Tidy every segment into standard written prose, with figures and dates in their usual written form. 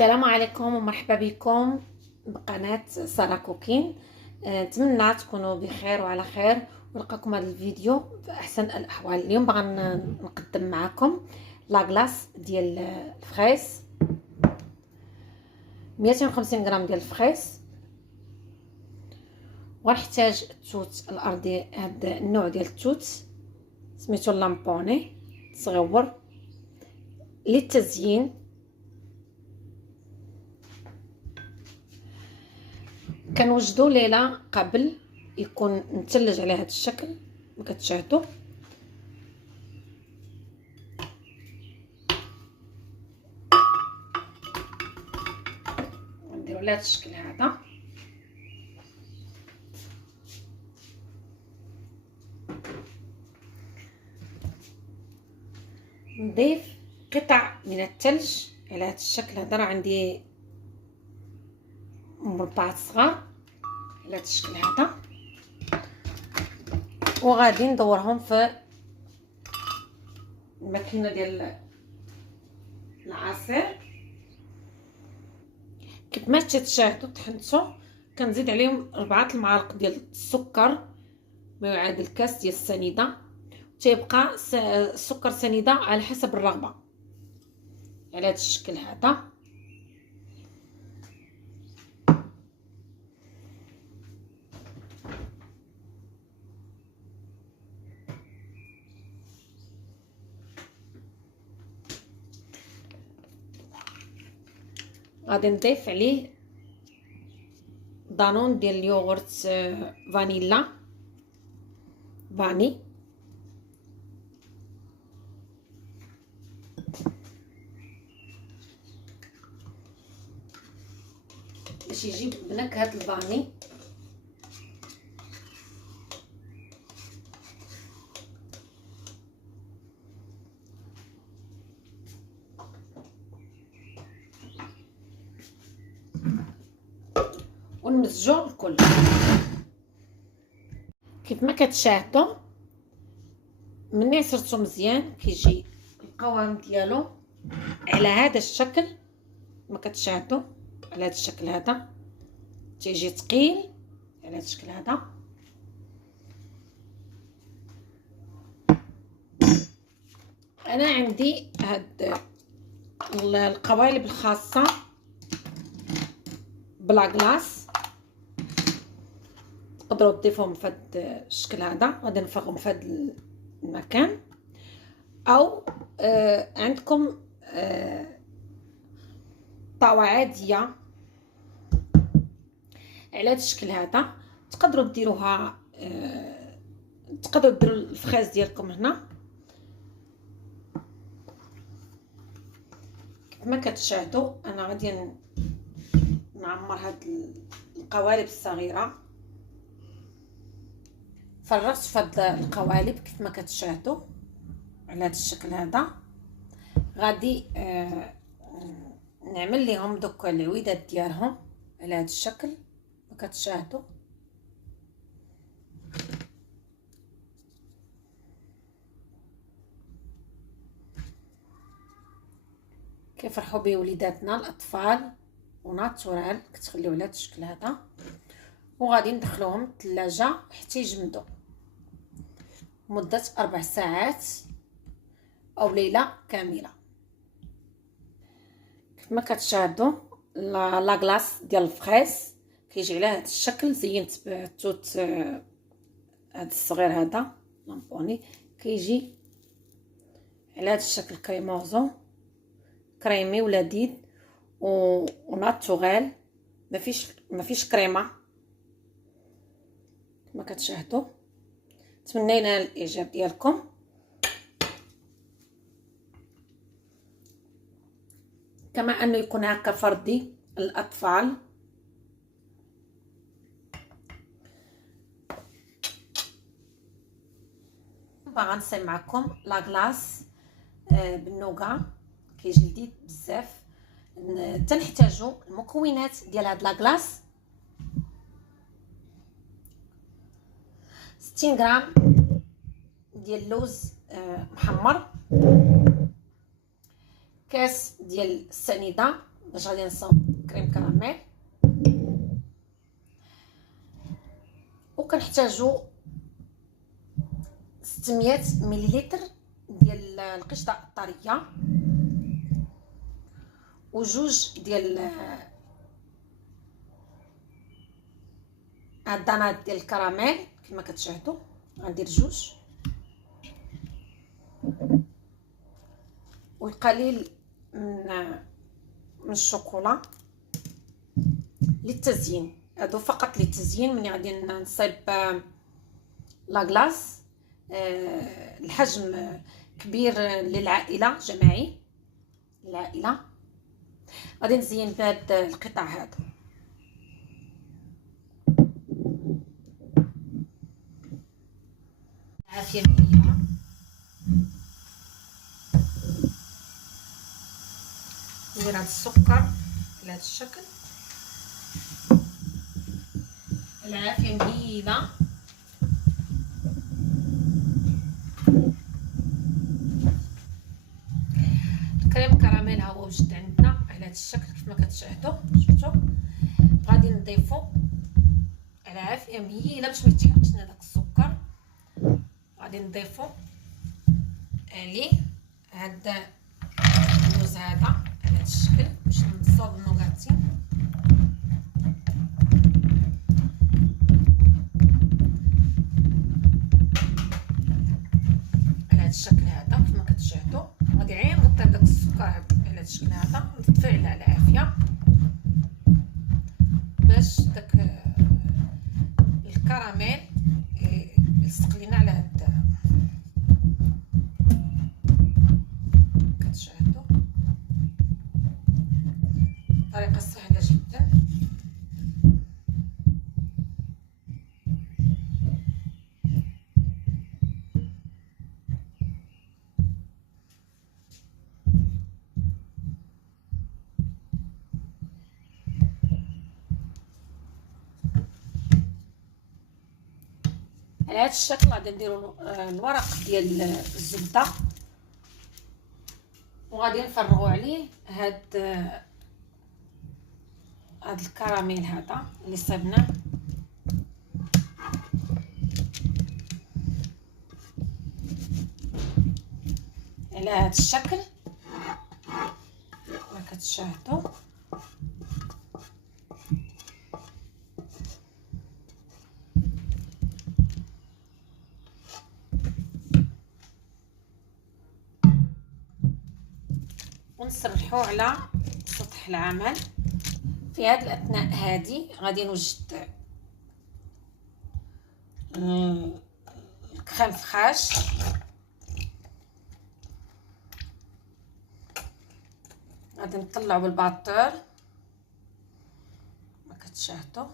السلام عليكم ومرحبا بكم بقناة سارة كوكين. نتمنى تكونوا بخير وعلى خير ونلقاكم هذا الفيديو في احسن الاحوال. اليوم بغا نقدم معكم لاكلاص ديال الفخيس، 250 غرام ديال الفخيس، ونحتاج التوت الارضي. هذا النوع ديال التوت سميتو لامبوني صغيور للتزيين. كنوجدو ليله قبل يكون متلج على هذا الشكل ما كتشاهدوا. نديرو على هذا الشكل هذا. نضيف قطع من الثلج على هذا الشكل هذا. راه عندي مربعات صغار على هذا الشكل هذا، وغادي ندورهم في الماكينه ديال العصير. كيف ما تشاهدوا طحنتو، كنزيد عليهم 4 المعالق ديال السكر ما يعادل كاس ديال السنيده، تيبقى السكر سنيده على حسب الرغبه على هذا الشكل هذا. غادي نضيف عليه دانون ديال اليوغورت فانيلا فاني، باش يجيب بنكهه الفاني. ونمزجو الكل كيف ما كتشاهدوا. من عصرتو مزيان كيجي القوام ديالو على هذا الشكل ما كتشاهدوا، على هذا الشكل هذا. تيجي ثقيل على هذا الشكل هذا. انا عندي هاد القوالب الخاصه بلاكلاص، تقدروا تضيفوهم في هذا الشكل هذا. غادي نفرغهم في هذا المكان، او عندكم طاوه عاديه على هذا الشكل هذا. تقدروا ديروها تقدروا ديروا الفخاز ديالكم هنا كيف ما كتشاهدوا. انا غادي نعمر هاد القوالب الصغيره. فرغت في هاد القوالب كيف ما كتشاهدوا على هذا الشكل هذا. غادي نعمل لهم دوك العويدات ديالهم على هذا الشكل ما كتشاهدوا. كيفرحوا به وليداتنا الاطفال وناتورال، كتخليو على هذا الشكل هذا. وغادي ندخلوهم الثلاجه حتى يجمدوا مده 4 ساعات او ليله كامله. كيف ما كتشاهدوا لاكلاص ديال الفخيس كيجي على هذا الشكل. زينت بالتوت هذا الصغير هذا لامبوني، كيجي على هذا الشكل كريموزو، كريمي ولذيذ وناتورال، ما فيش كريمه كما كتشاهدوا. نتمنى الاعجاب ديالكم. كما انه يكون هكا فردي الاطفال. باغا نصايب معكم لاكلاص بالنوغا، كيجي لذيذ بزاف. تنحتاجو المكونات ديال هاد لاكلاص: 60 غرام ديال اللوز محمر، كاس ديال السنيده باش غادي نصاوب كريم كراميل. وكنحتاجو 600 مليلتر ديال القشطه الطريه، وجوج ديال الدانات ديال الكراميل كما كتشاهدوا. غندير جوج، والقليل من الشوكولا للتزيين. هادو فقط للتزيين. ملي غادي نصايب لاكلاص الحجم كبير للعائله، جماعي للعائله، غادي نزين بهاد القطع هادو. عافيه مليحه. ندير هاد السكر على هاد الشكل. العافيه مهيله. الكريم كراميل ها هو وجد عندنا على هاد الشكل كيف ما كتشاهدوا. شفتوا؟ غادي نضيفو العافيه مهيله باش ما يتحرقش لنا داك السكر. غادي نضيفو عليه هاد اللوز هذا على هاد الشكل باش نصاوب النوغاتي. على هاد الشكل هذا كيف ما كتشاهدوا. غادي غير نغطي داك السكر على هاد الشكل هذا، نطفي على العافيه باش داك الكراميل يلصق لينا على هاد. كتشاهدوا طريقه سهله جدا. على هذا الشكل غادي نديرو الورق ديال الزبده، وغادي نفرغوا عليه هاد الكراميل هذا اللي صايبناه. على هذا الشكل كما كتشاهدوا. ونسرحوا على سطح العمل. في هذه الاثناء هذه غادي نوجد الكريم فخاش. غادي نطلعوا بالباطور ما كتشاهدوا.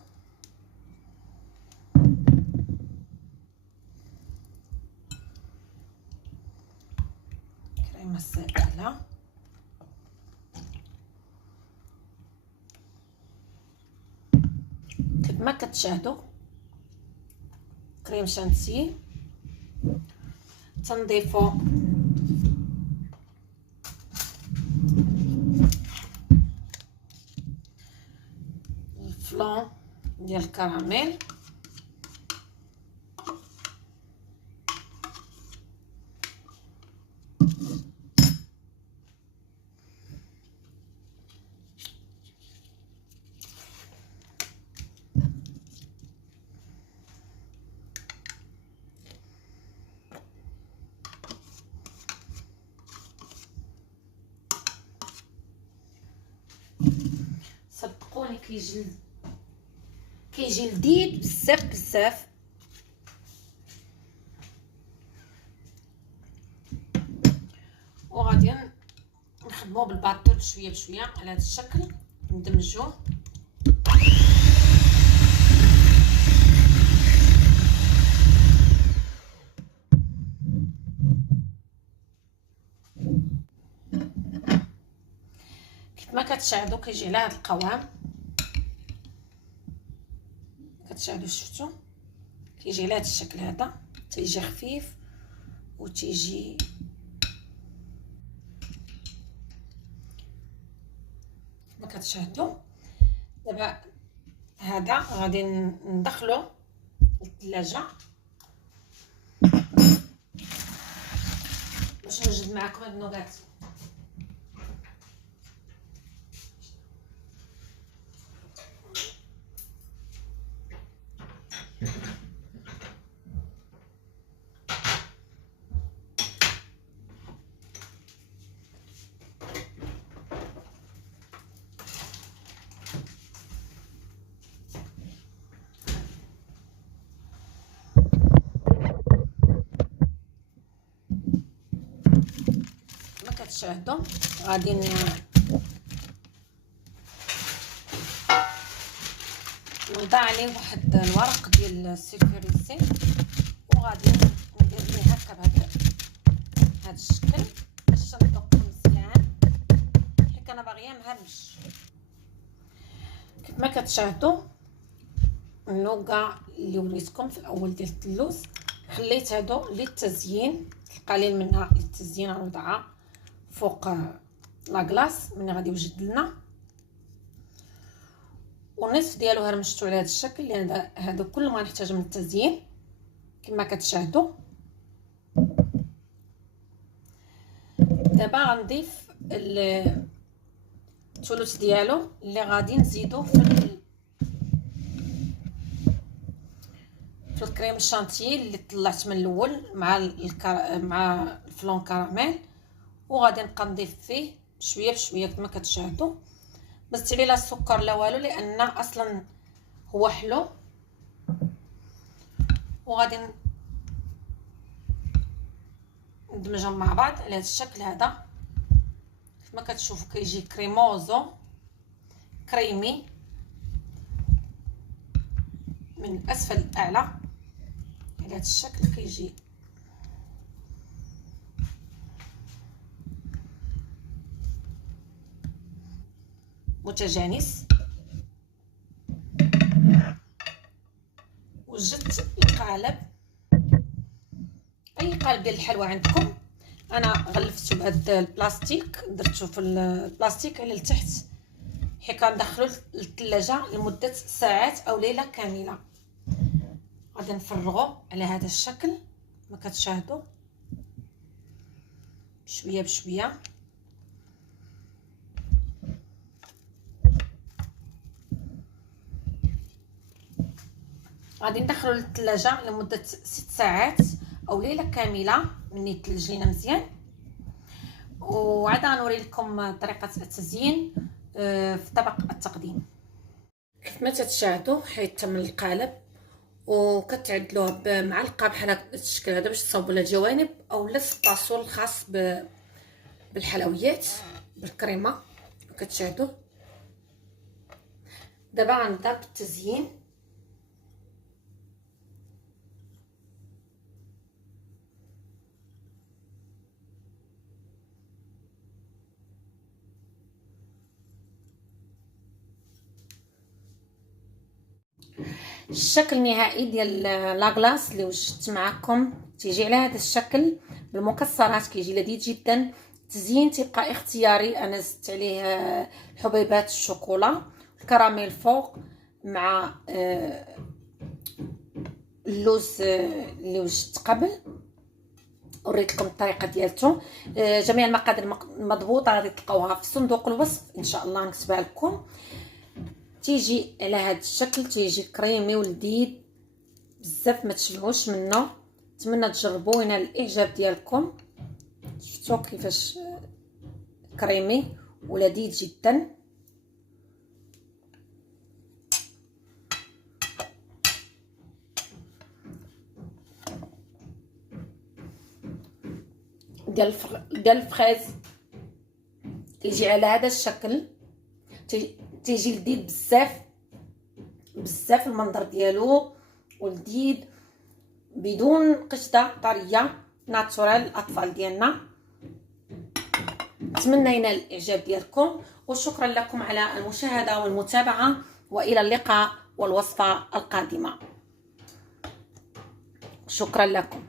كريمه سائله. كما كتشاهدوا كريم شانتي. تنضيفوا الفلون ديال الكراميل. صدقوني كيجي لذيذ بزاف بزاف. وغادي نخدموه بالباطور بشويه بشويه على هذا الشكل. ندمجوه. كما كتشاهدوا كيجي على هذا القوام. كتشاهدوا شفتوا كيجي على هذا الشكل هذا. تيجي خفيف وتيجي كما كتشاهدوا. دابا هذا غادي ندخلو للثلاجه باش نوجد معكم هاد النوغات. كتشاهدوا غادي نوضع عليه واحد الورق ديال السيكوريتي وغادي ندير ليه هكا بهذا الشكل باش ندق مزيان، حيت انا باغيه مهرمش. كيف ما كتشاهدوا النوكا اللي وريتكم في الاول ديال اللوز خليت هادو للتزيين، القليل منها للتزيين غنوضعها فوق لاكلاص ملي غادي يوجد لنا، والنصف ديالو هرمشتو على هذا الشكل لان هادو كل ما نحتاج من التزيين كما كتشاهدوا. دابا غنضيف الثلث ديالو اللي غادي نزيدو في الكريم شانتيي اللي طلعت من الاول مع الفلون كراميل، وغادي نبقى نضيف فيه شويه بشويه كما كتشاهدوا. ما زدت عليه لا السكر لا والو لان اصلا هو حلو. وغادي ندمجهم مع بعض على هذا الشكل هذا. كما كتشوفوا كيجي كريموزو كريمي من اسفل الاعلى على هذا الشكل، كيجي متجانس. وجدت القالب، اي قالب ديال الحلوى عندكم. انا غلفتو بهذا البلاستيك، درتو في البلاستيك على التحت حيت كندخلو للثلاجه لمده ساعات او ليله كامله. غادي نفرغو على هذا الشكل كما كتشاهدوا شويه بشويه. غادي ندخلو للثلاجه لمده 6 ساعات او ليله كامله مني تلج لينا مزيان. وعاد غنوري لكم طريقه التزيين في طبق التقديم. كيف ما تتشاهدوا حيت من القالب وكتعدلوه بمعلقه بحال هذا الشكل هذا باش تصاوبوا لها الجوانب، او لا السباسول الخاص بالحلويات بالكريمه كتشاهدوا. دابا غنبدا بالتزيين. الشكل النهائي ديال لاكلاص اللي وجدت معكم تيجي على هذا الشكل بالمكسرات، كيجي لذيذ جدا. التزيين تيبقى اختياري، انا زدت عليه حبيبات الشوكولا الكراميل فوق مع اللوز اللي وجدت قبل. وريت لكم الطريقه ديالته. جميع المقادير مضبوطه غادي تلقاوها في صندوق الوصف ان شاء الله، نكتبها لكم. تيجي على هذا الشكل، تيجي كريمي ولذيذ بزاف، ما تشبعوش منه. نتمنى تجربوه وينال الاعجاب ديالكم. شفتوا كيفاش كريمي ولذيذ جدا. ديال الفريز تيجي على هذا الشكل، تيجي لذيذ بزاف المنظر ديالو ولذيذ بدون قشطه طريه ناتورال الاطفال ديالنا. نتمنى ينال الاعجاب ديالكم، وشكرا لكم على المشاهده والمتابعه، والى اللقاء والوصفه القادمه. شكرا لكم.